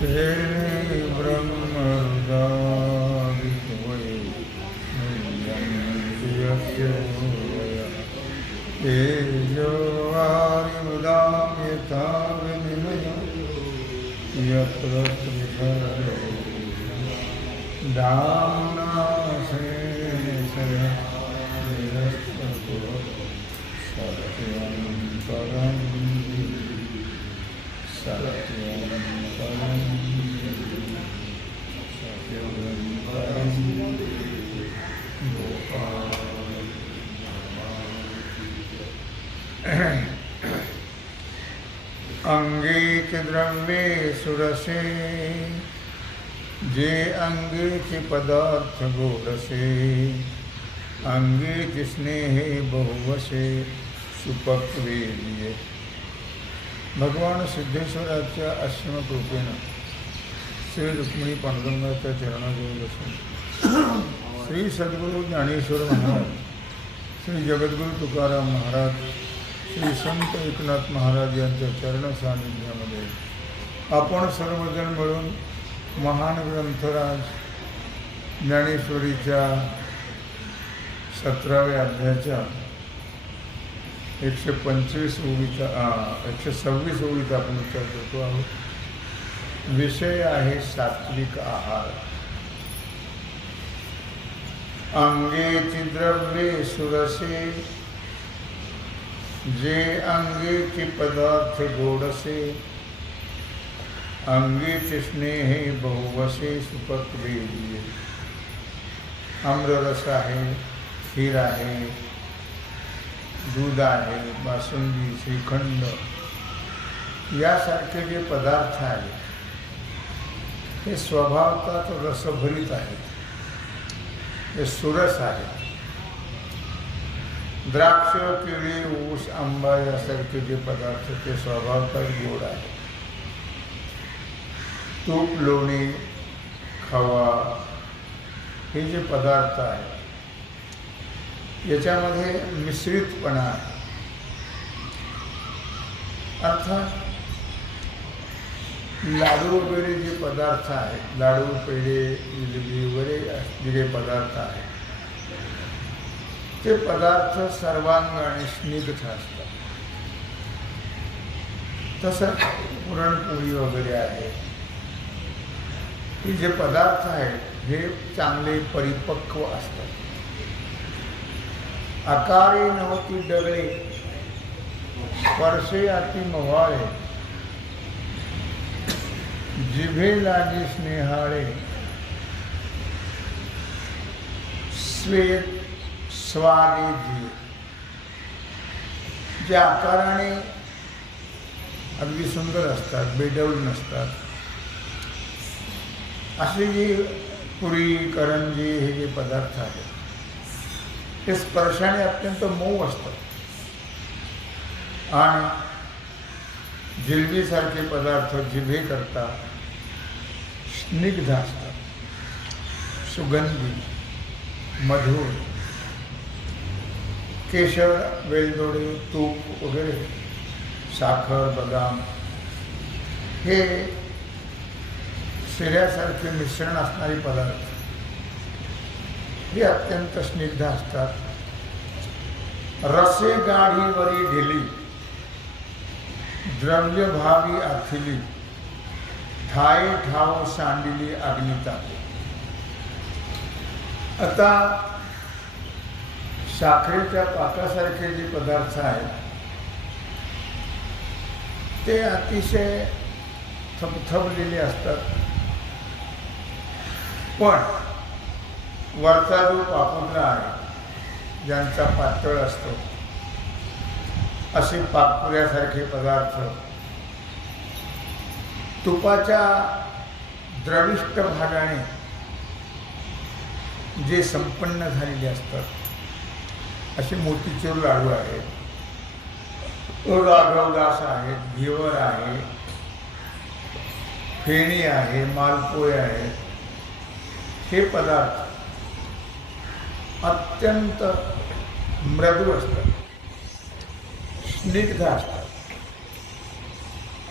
हे ब्रह्मरुदाविद्वये नियस्य तेजो वायुदां यथा विनिमयं यत्र त्रिसर्गो सत्यं परं सत्यं अंगे च द्रव्ये सुरसे जे अंगेचे पदार्थ गोडसे अंगेचे स्नेहे बहुवसे सुपक्वेलिये भगवान सिद्धेश्वराच्या आश्रमकृपेनं श्री रुक्मिणी पांडुरंगाच्या चरणाजवळ बसून श्री सद्गुरू ज्ञानेश्वर महाराज श्री जगद्गुरू तुकाराम महाराज श्री संत एकनाथ महाराज यांच्या चरण सानिध्यामध्ये आपण सर्वजण मिळून महान ग्रंथराज ज्ञानेश्वरीच्या सतराव्या अध्यायाच्या एकशे पंचवीस ओळीचा एकशे सव्वीस ओळीचा आपण विचार करतो आहोत. विषय आहे सात्विक आहार. अंगेची द्रव्ये सुरसे जे अंगेचे पदार्थ गोडसे अंगेचे स्नेहे बहुवसे सुपक्रिय आम्ररस आहे खीर आहे दूध आहे बासुंदी श्रीखंड यासारखे जे पदार्थ आहेत हे स्वभावतात रसभरीत आहेत. हे सुरस आहेत. द्राक्ष केळी ऊस आंबा यासारखे जे पदार्थ ते स्वभावतात गोड आहेत. तूप लोणी खवा हे जे पदार्थ आहेत याच्यामध्ये मिश्रितपणा आहे. अर्थात लाडू वगैरे जे पदार्थ आहेत लाडू पेढे जिलेबी वगैरे जे जे पदार्थ आहेत ते पदार्थ सर्वांग आणि स्निग्ध असतात. तसंच पुरणपोळी वगैरे आहे. हे जे पदार्थ आहेत हे चांगले परिपक्व असतात. आकारे नवती डगळे परसे अति मवाळे जिभे लागे स्नेहाळे. श्वेत स्वारे जी. जे आकाराने अगदी सुंदर असतात बेडवून नसतात. असे जे पुरी करंजी हे जे पदार्थ आहेत ते स्पर्शाने अत्यंत मऊ असतात आणि जिलबीसारखे पदार्थ जिभे करता स्निग्ध असतात. सुगंधी मधुर केशर वेलदोडे तूप वगैरे साखर बदाम हे शिऱ्यासारखे मिश्रण असणारे पदार्थ. हे अत्यंत स्निग्ध असतात. रसे गाढीवरी ढिली द्रव्य भावी आथिली ठाई ठाव सांडिली अग्निता. आता साखरेच्या पाकासारखे जे पदार्थ आहेत ते अतिशय थपथपलेले असतात. पण वरचा जो पापुद्रा आहे ज्यांचा पातळ असतो असे पाकपुऱ्यासारखे पदार्थ तुपाच्या द्रविष्ट भागाने जे संपन्न झालेले असतात असे मोतीचूर लाडू आहेत राघवदास आहेत घेवर आहे फेणी आहे मालपोळे आहेत हे पदार्थ अत्यंत मृदू असतात. स्निग्ध असतात.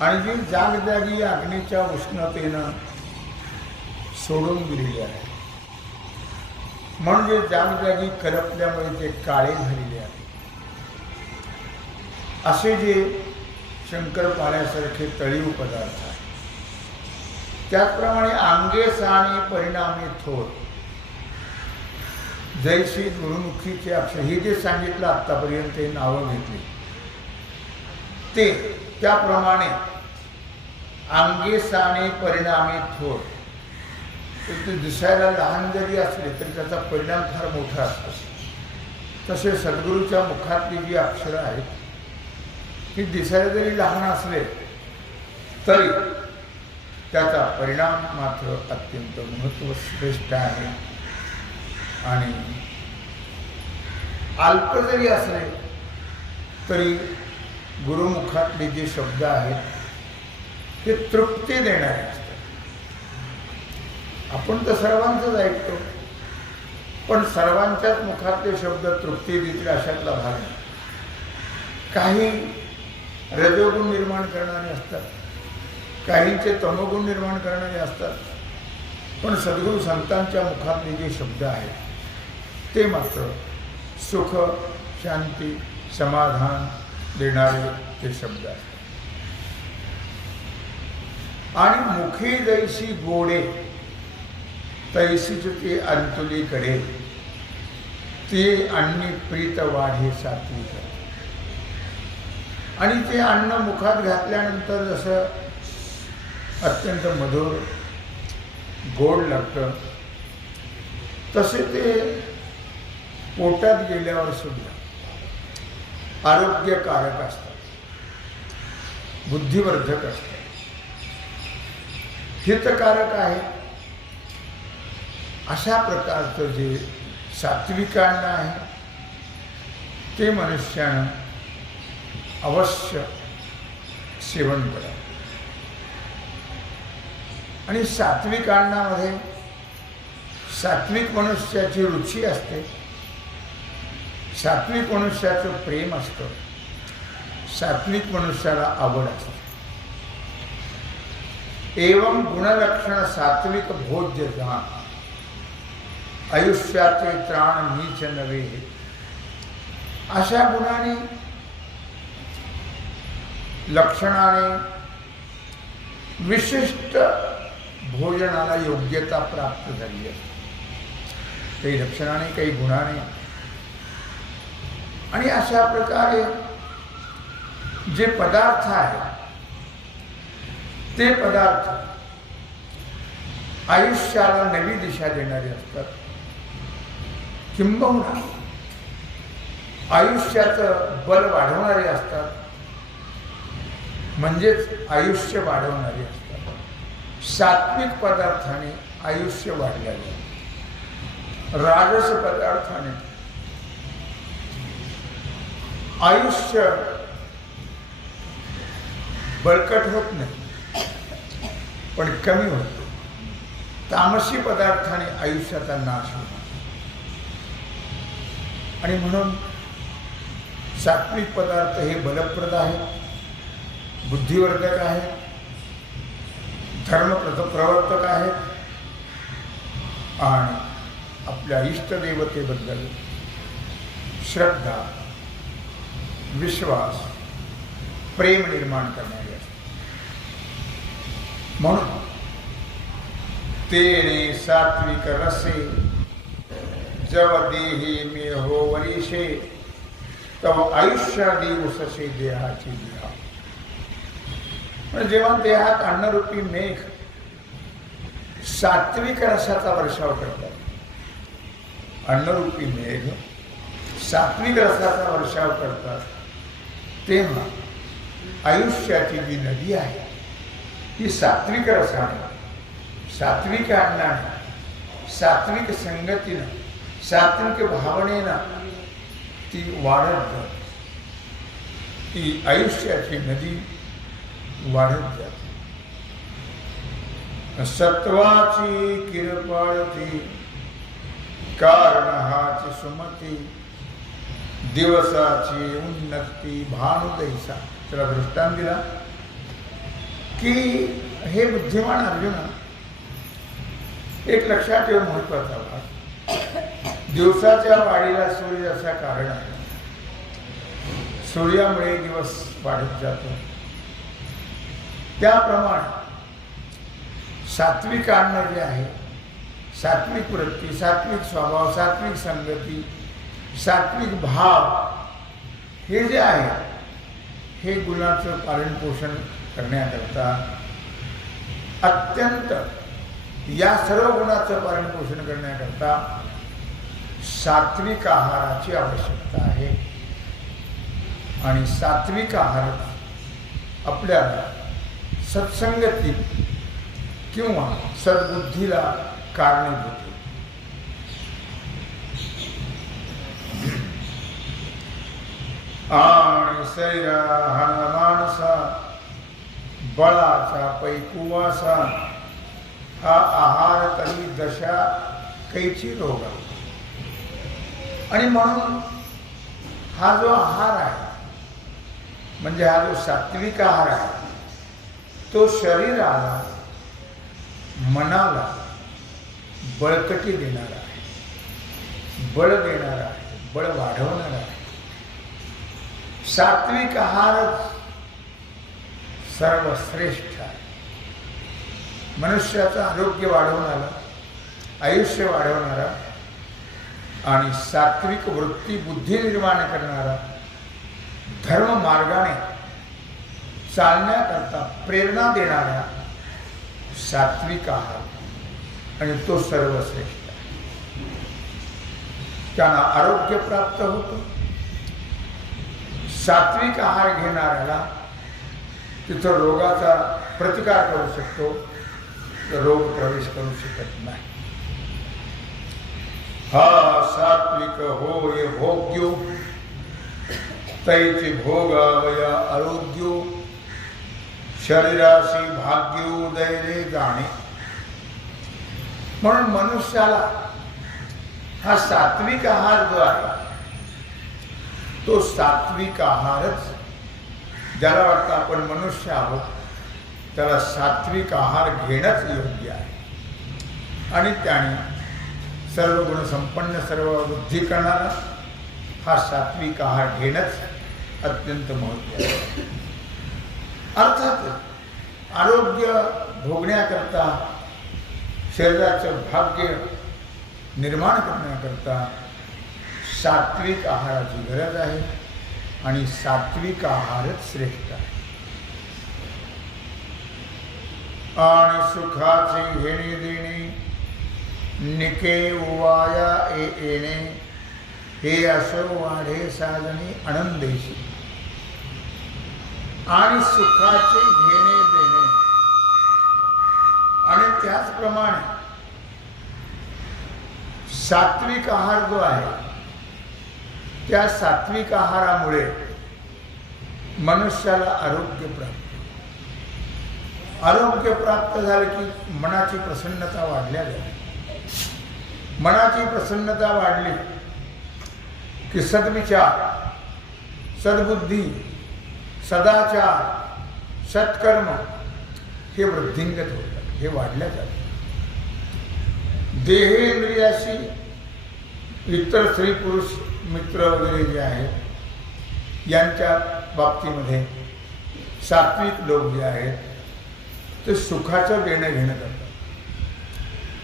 आणि जी जागजागी अग्नीच्या उष्णतेनं सोडून दिलेली आहे. म्हणजे जागजागी करपल्यामुळे ते काळे झालेले आहे. असे जे शंकर पाण्यासारखे तळीव पदार्थ आहेत. त्याचप्रमाणे आंगेस आणि परिणामी थोर. जयश्री गुरुमुखीचे अक्षर. हे जे सांगितलं आत्तापर्यंत हे नावं घेतली. ते त्याप्रमाणे अंगे आणि परिणामी थोर. तर ते दिसायला लहान जरी असले तरी त्याचा परिणाम फार मोठा असतो. तसे सद्गुरूच्या मुखातली जी अक्षरं आहेत ही दिसायला जरी लहान असले तरी त्याचा परिणाम मात्र अत्यंत महत्त्वश्रेष्ठ आहे. आणि अल्प जरी असले तरी गुरुमुखातले जे शब्द आहेत ते तृप्ती देणारे असतात. आपण तर सर्वांचंच ऐकतो पण सर्वांच्याच मुखातले शब्द तृप्ती देतील अशातला भाग नाही. काही रजोगुण निर्माण करणारे असतात काहींचे तमोगुण निर्माण करणारे असतात पण सद्गुरू संतांच्या मुखातले जे शब्द आहेत ते मात्र सुख शांती समाधान देणारे ते शब्द आहेत. आणि मुखी जैशी गोडे तैसीच ते अंतुलीकडे ते अन्नी प्रीत वाढे सात्विक आणि ते अन्न मुखात घातल्यानंतर जसं अत्यंत मधुर गोड लागतं तसे ते पोटात गेल्यावर सुद्धा आरोग्यकारक असतात. बुद्धिवर्धक असतात. हितकारक आहे. अशा प्रकारचं जे सात्विकांड आहे ते मनुष्यानं अवश्य सेवन करावं. आणि सात्विक अन्नामध्ये सात्विक मनुष्याची रुची असते. सात्विक मनुष्याचं प्रेम असतं. सात्विक मनुष्याला आवड असते. एवं गुणलक्षण सात्विक भोज्य जा आयुष्याचे त्राण नीच नव्हे. अशा गुणाने लक्षणाने विशिष्ट भोजनाला योग्यता प्राप्त झाली आहे. काही लक्षणाने काही गुणाने. आणि अशा प्रकारे जे पदार्थ आहेत ते पदार्थ आयुष्याला नवी दिशा देणारे असतात. किंबहुना आयुष्याचं बल वाढवणारे असतात. म्हणजेच आयुष्य वाढवणारे असतात. सात्विक पदार्थाने आयुष्य वाढलेले. राजस पदार्थाने आयुष्य बळकट होत नाही पण कमी होतो तामसी पदार्थाने आयुष्याचा नाश होतो. आणि म्हणून सात्विक पदार्थ हे बलप्रद आहेत बुद्धिवर्धक आहेत धर्मप्रद प्रवर्तक आहेत आणि आपल्या इष्टदेवतेबद्दल श्रद्धा विश्वास प्रेम निर्माण करणारे असते. म्हणून तेने सात्विक रसे जव देही मे हो वरीशे तव आयुष्यादी उससे देहाची देहा. म्हणजे जेव्हा देहात अन्नरूपी मेघ सात्विक रसाचा वर्षाव करतात अन्नरूपी मेघ सात्विक रसाचा वर्षाव करतात तेव्हा आयुष्याची जी नदी आहे ती सात्विक रसाने सात्विक अन्नाने सात्विक संगतीनं सात्विक भावनेनं ती वाढत जाते. ती आयुष्याची नदी वाढत जाते. सत्वाची किरपाळती कारण हाची सुमती दिवसाची उन्नती भानुदैसा. त्याला दृष्टांत दिला. की हे बुद्धिमान अर्जुन एक लक्षात येऊन महत्त्वाचा भाग दिवसाच्या वाढीला सूर्य असा कारण आहे. सूर्यामुळे दिवस वाढत जातो. त्याप्रमाणे सात्विक अन्न जे आहे सात्विक वृत्ती सात्विक स्वभाव सात्विक संगती सात्विक भाव हे जे आहे हे गुणाचं पालनपोषण करण्याकरता अत्यंत या सर्व गुणाचं पालनपोषण करण्याकरता सात्विक आहाराची आवश्यकता आहे. आणि सात्विक आहार आपल्याला सत्संगती किंवा सद्बुद्धीला कारणीभूत आणि शरीरा माणसा बळाचा पैकुवासा. हा आहार तरी दशा कैची रोग. आणि म्हणून हा जो आहार आहे म्हणजे हा जो सात्विक आहार आहे तो शरीराला मनाला बळकटी देणारा आहे. बळ देणारा आहे बळ वाढवणारा आहे. सात्विक आहारच सर्वश्रेष्ठ आहे. मनुष्याचं आरोग्य वाढवणारा आयुष्य वाढवणारा आणि सात्विक वृत्ती बुद्धी निर्माण करणारा धर्म मार्गाने चालण्याकरता प्रेरणा देणारा सात्विक आहार आणि तो सर्वश्रेष्ठ आहे. त्यांना आरोग्य प्राप्त होतं. सात्विक आहार घेणाऱ्याला तिथं रोगाचा प्रतिकार करू शकतो तर रोग प्रवेश करू शकत नाही. हा सात्विक होय भोग्यो तैचे भोगावया आरोग्यो शरीराशी भाग्योदयने जाणे. म्हणून मनुष्याला हा सात्विक आहार जो आहे तो सात्विक आहारच. ज्याला वाटतं आपण मनुष्य आहोत त्याला सात्विक आहार घेणंच योग्य आहे. आणि त्याने सर्व गुण संपन्न सर्व वृद्धी करणारा हा सात्विक आहार घेणंच अत्यंत महत्त्वाचं आहे. अर्थात आरोग्य भोगण्याकरता शरीराचं भाग्य निर्माण करण्याकरता सात्विक आहाराची गरज आहे आणि सात्विक आहारच श्रेष्ठ आहे. आणि सुखाचे घेणे देणे निके उवाया ए येणे हे असो वाढे साधने आनंदेशी. आणि सुखाचे घेणे देणे. आणि त्याचप्रमाणे सात्विक आहार जो आहे त्या सात्विक आहारामुळे मनुष्याला आरोग्य प्राप्त आरोग्य प्राप्त झालं की मनाची प्रसन्नता वाढल्या जाते मनाची प्रसन्नता वाढली की सद्विचार सद्बुद्धी सदाचार सत्कर्म हे वृद्धिंगत होतात हे वाढल्या जातात. देहेंद्रियाशी इतर स्त्री पुरुष मित्र वगैरे जे आहेत यांच्या बाबतीमध्ये सात्विक लोक जे आहेत ते सुखाचं देणं घेणं करतात.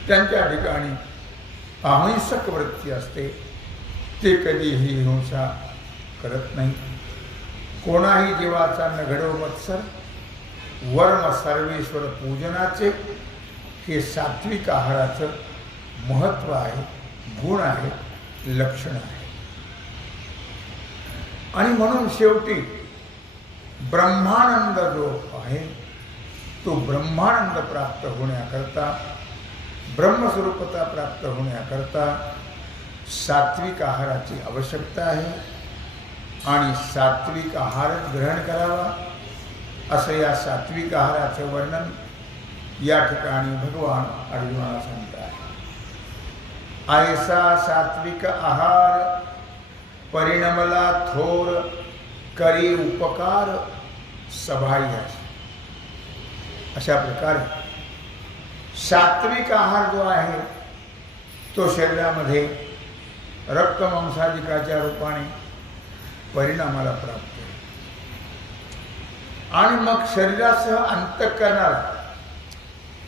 त्यांच्या ठिकाणी अहिंसक वृत्ती असते ते कधीही हिंसा करत नाही. कोणाही जीवाचा नघडव घडव मत्सर वर्म सर्वेश्वर पूजनाचे हे सात्विक आहाराचं महत्त्व आहे गुण आहे लक्षण आहे. आणि म्हणून शेवटी ब्रह्मानंद जो आहे तो ब्रह्मानंद प्राप्त होण्याकरता ब्रह्मस्वरूपता प्राप्त होण्याकरता सात्विक आहाराची आवश्यकता आहे आणि सात्विक आहारच ग्रहण करावा असं या सात्विक आहाराचं वर्णन या ठिकाणी भगवान अर्जुनाला सांगत आहे आयसा सात्विक आहार परिणमला थोर करी उपकार सभाह्यास अशा प्रकारे सात्विक आहार जो आहे तो शरीरामध्ये रक्तमांसाधिकाच्या रूपाने परिणामाला प्राप्त होतो. आणि मग शरीरासह अंतकरणाला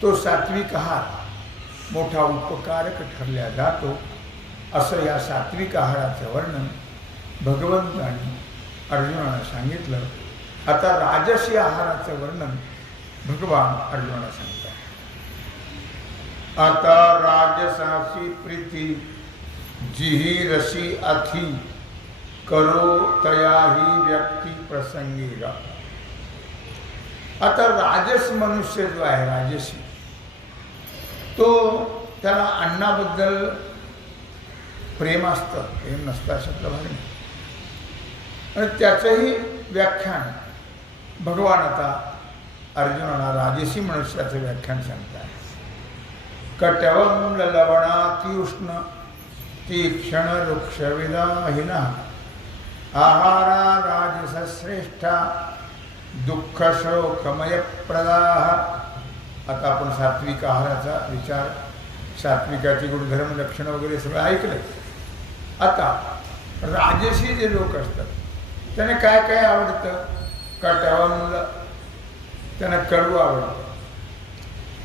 तो सात्विक आहार मोठा उपकारक ठरल्या जातो असं या सात्विक आहाराचं वर्णन भगवंताने अर्जुनाला सांगितलं. आता राजसी आहाराचं वर्णन भगवान अर्जुनाला सांगतात. आता राजसासी प्रीती जिही रसी अथी करो तयाही व्यक्ती प्रसंगी रा. आता राजस मनुष्य जो आहे राजसी तो त्याला अन्नाबद्दल प्रेम असतं. प्रेम नसतं शब्द भारी नाही आणि त्याचंही व्याख्यान भगवान आता अर्जुनाला राजेशी मनुष्याचं व्याख्यान सांगतात. कटवं लवणातिउष्ण तीक्ष्ण वृक्षविदाहिना. आहारा राजसश्रेष्ठा दुःख शोकमय आता आपण सात्विक आहाराचा विचार सात्विकाची गुणधर्म लक्षणं वगैरे सगळं ऐकलं. आता राजसी जे लोक असतात त्याने काय काय आवडतं? कटवंल त्यांना कडू आवडतं.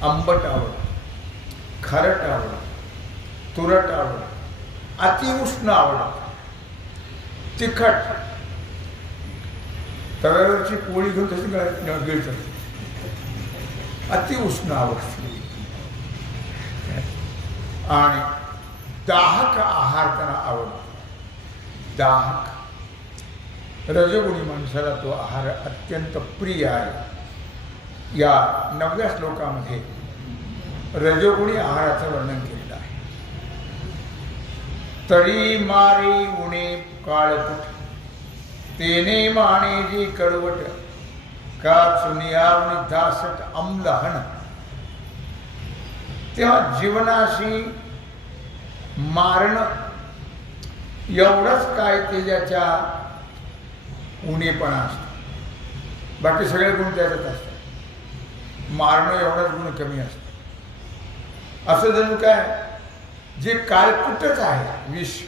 आंबट आवडतं. खारट आवडतं. तुरट आवडतं. अतिउष्ण आवडतं. तिखट. तव्यावरची पोळी घेऊन तशी गळत गिळतात अतिउष्ण आवडते. आणि दाहक आहार त्यांना आवडतो. दाहक रजगुणी माणसाला तो आहार अत्यंत प्रिय आहे. या नवव्या श्लोकामध्ये रजोगुणी आहाराचं वर्णन केलेलं आहे. तरी मारी उणे काळकुट तेने माने जी कडवट का चुनियावणी दासट अम्लहन तेव्हा जीवनाशी मारणं एवढंच काय ते ज्याच्या उणेपणा असतो. बाकी सगळे गुण त्याच्यात असतात. मारणं एवढाच गुण कमी असतो. असं जणू काय? जे काळकुटच आहे विष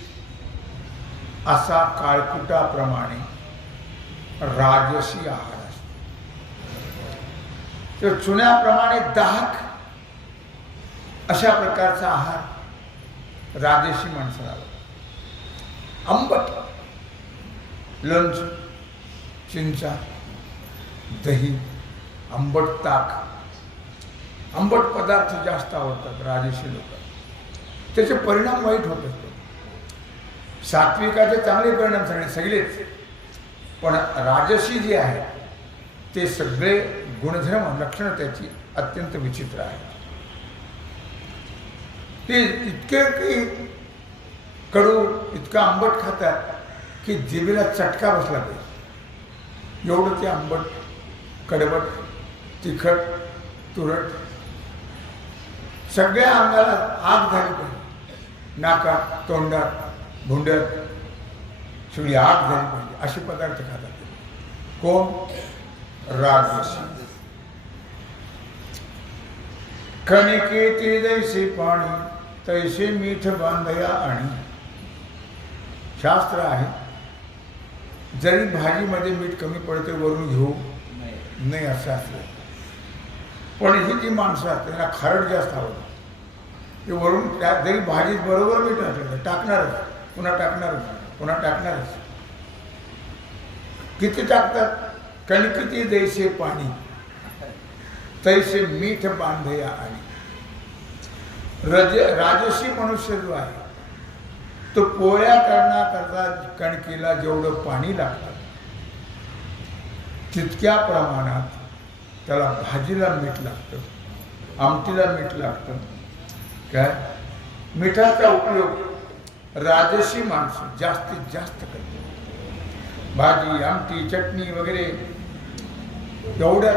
असा काळकुटाप्रमाणे राजसी आहार असतो. तर चुन्याप्रमाणे दाहक अशा प्रकारचा आहार राजसी माणसाला आंबट लंच चिंचा दही आंबट ताक आंबट पदार्थ जास्त आवडतात राजेशी लोक. त्याचे परिणाम वाईट होत असतात सात्विकाचे चांगले परिणाम सगळे सगळेच. पण राजसी जे आहे ते सगळे गुणधर्म लक्षणं त्याची अत्यंत विचित्र आहेत. ते इतके की कडू इतका आंबट खातात की जिभेला चटका बसला पाहिजे. एवढं ते आंबट कडवट तिखट तुरट सगळ्या अंगाला आग झाली पाहिजे. नाकात तोंडात भुंड्यात सगळी आग झाली पाहिजे. असे पदार्थ खातात कोण? राग कणिके ते जैसे पाणी तैसे मीठ बांधया आणि. शास्त्र आहे जरी भाजीमध्ये मीठ कमी पडते वरून घेऊ. नाही. असं असलं पण ही जी माणसं असतात त्यांना खारट जास्त आवडतं. ते वरून त्या जरी भाजीत बरोबर मीठ तर टाकणारच. पुन्हा टाकणारच. पुन्हा टाकणारच. किती टाकतात? कणकिती दैसे पाणी? तैसे मीठ बांधया आणि. रज राजसी मनुष्य जो आहे तो पोळ्या करण्याकरता कणकीला जेवढं पाणी लागतं तितक्या प्रमाणात त्याला भाजीला मीठ लागतं आमटीला मीठ लागतं. काय? मिठाचा उपयोग राजसी माणसं जास्तीत जास्त करतात. भाजी आमटी चटणी वगैरे तेवढ्या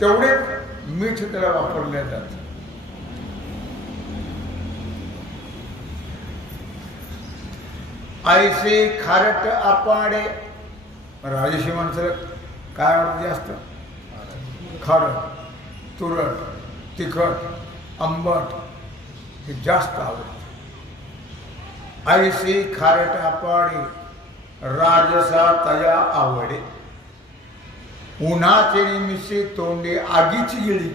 तेवढेच मीठ त्याला वापरले जातं. ऐसे खारट आपाडे राजशी माणसाला काय आवडतं जास्त? खारट तुरट तिखट आंबट हे जास्त आवडतं. आयसे खारट आपाडे राजसा तया आवडे. उन्हाचे निमिषे तोंडे आगीची गिळी.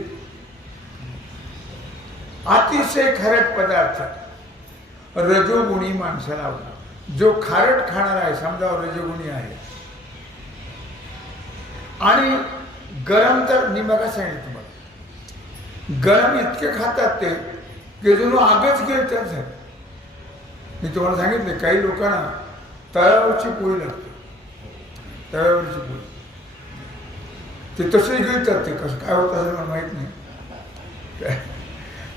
अतिशय खारट पदार्थ. रजोगुणी माणसाला आवडतो जो खारट खाणार आहे समजा रजगुणी आहे. आणि गरम तर मी बघा सांगितलं तुम्हाला. गरम इतके खातात ते की जणू आगच गिळतात साहेब मी तुम्हाला सांगितले काही लोकांना तळावरची पोळी लागते. तळावरची पोळी. ते तसेच गिळतात ते कसं काय होतं असं मला माहीत नाही. काय?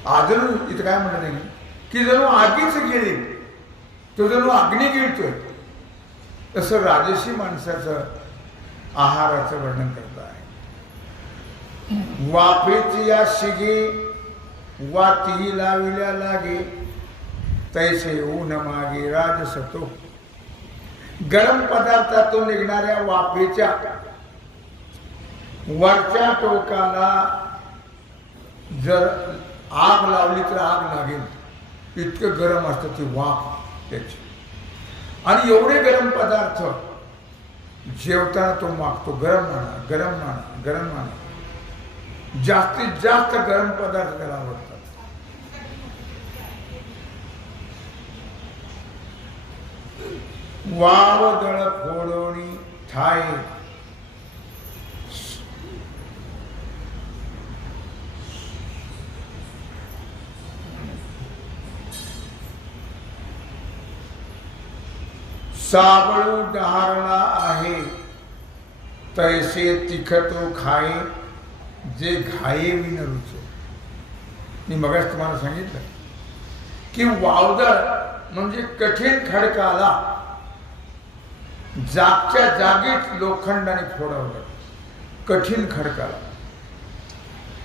अजून इथं काय म्हणत नाही की जणू आगीच गेली. तो जणू अग्नी गिळतोय तसं राजसी माणसाचं आहाराचं वर्णन करत आहे. वाफेची या शिगे वाती लाविल्या लागे तैसे ऊन मागे राजसतो. गरम पदार्थातून निघणाऱ्या वाफेच्या वरच्या टोकाला जर आग लावली तर आग लागेल. इतकं गरम असतं ती वाफ. त्याची. आणि एवढे गरम पदार्थ जेवताना तो मागतो गरम म्हणा गरम म्हणा गरम म्हणा जास्तीत जास्त गरम पदार्थ त्याला आवडतात. वावदळ फोडवणी थाय साबळू डहारला आहे. तैसे तिखतो खाई जे घाये विन रुचो. मी मगच तुम्हाला सांगितलं की वावदळ म्हणजे कठीण खडकाला जागच्या जागीच लोखंडाने फोडवलं. कठीण खडकाला.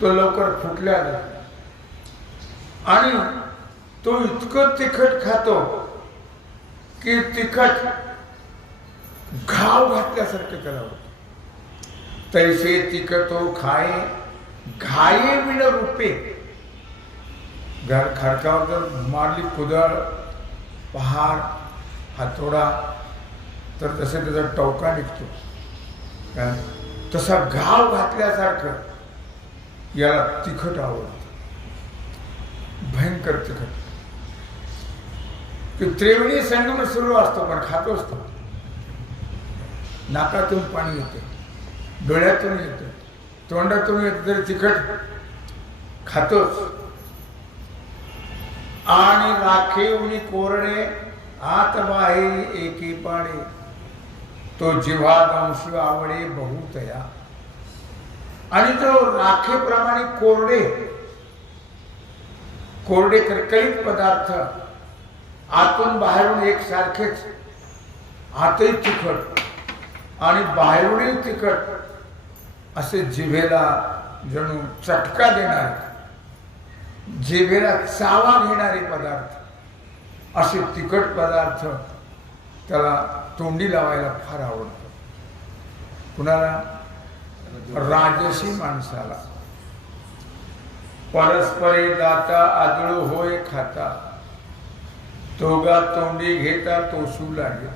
तो लवकर फुटल्या आणि तो इतकं तिखट खातो की तिखट घाव घातल्यासारखं त्याला होतं तैसे तिखटो खाये घाये विण रुपे. घर खडकावर जर मारली कुदळ पहाड हातोडा तर तसे त्याचा टवका निघतो. काय तसा घाव घातल्यासारखं याला तिखट आवडतं. भयंकर तिखट. की त्रिवेणी संगम सुरू असतो पण खातो असतो. नाकातून पाणी येते डोळ्यातून येतं तोंडातून येतं तरी तिखट खातोच. आणि राखे उनी कोरडे आत बाहे एकी पाडे. तो जिव्हा दंशी आवडे बहुतया. आणि तो राखेप्रमाणे कोरडे कोरडे करकळीत पदार्थ आतून बाहेरून एकसारखेच आतही तिखट आणि बाहेरूनही तिखट असे जिभेला जणू चटका देणार जिभेला चावा घेणारे पदार्थ असे तिखट पदार्थ त्याला तोंडी लावायला फार आवडतं. कुणाला? राजसी माणसाला. परस्परे दाता आदळू होय खाता. तोगा तोंडी घेता तोसू लागे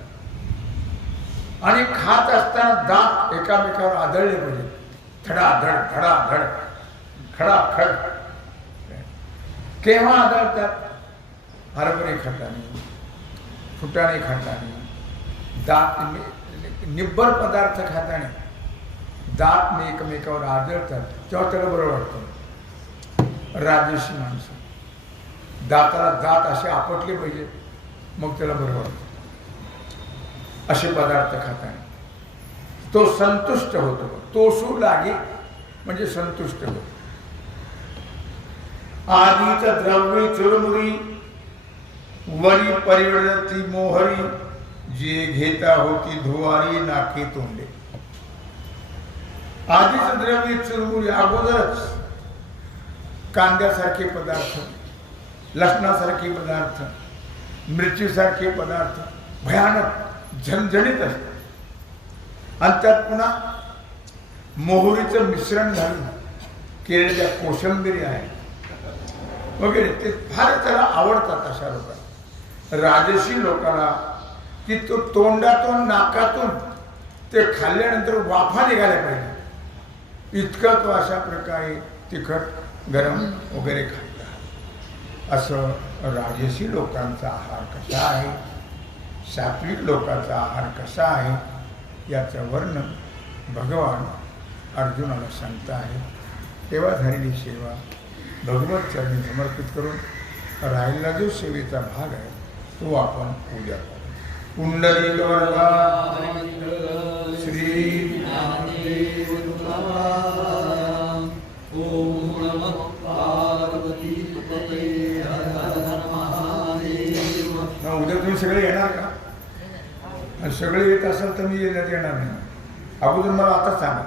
आणि खात असताना दात एकामेकावर आदळले पाहिजे. धडाधड धडाधड खडाखड केव्हा आदळतात? हरभरे खाताना फुटाणे खाताना दात निब्बर पदार्थ खाताना दात मी एकमेकावर आदळतात. तेव्हा त्याला बरं वाटतं. राजेशी माणसं. दाताला दात असे आपटले पाहिजे मग त्याला बरं वाटतं. असे पदार्थ खाताना. तो संतुष्ट होतो. तो सू लागे म्हणजे संतुष्ट होतो. आधीच द्रव्य चुरमुरी वरी परिवर्ती मोहरी जे घेता होती धुवारी नाके तोंडे. आधीच द्रव्य चुरमुरी अगोदरच कांद्यासारखे पदार्थ लसणासारखे पदार्थ मिरचीसारखे पदार्थ भयानक झणझणीत असतात. आणि त्यात पुन्हा मोहरीचं मिश्रण घालून केलेल्या कोशंबिरी आहेत. वगैरे ते फार त्याला आवडतात अशा लोकांना. राजशी लोकांना की तो तोंडातून नाकातून ते खाल्ल्यानंतर वाफा निघाल्या पाहिजे. इतकं तो अशा प्रकारे तिखट गरम वगैरे खा असं राजसी लोकांचा आहार कसा आहे? सात्विक लोकांचा आहार कसा आहे? याचं वर्णन भगवान अर्जुनाला सांगत आहे. तेव्हा झालेली सेवा भगवत चरणी समर्पित करून राहिलेला जो सेवेचा भाग आहे तो आपण उद्या करू. कुंडली श्री मग उद्या तुम्ही सगळे येणार का? सगळे येत असाल तर मी येण्यात येणार नाही. अगोदर मला आताच सांगा.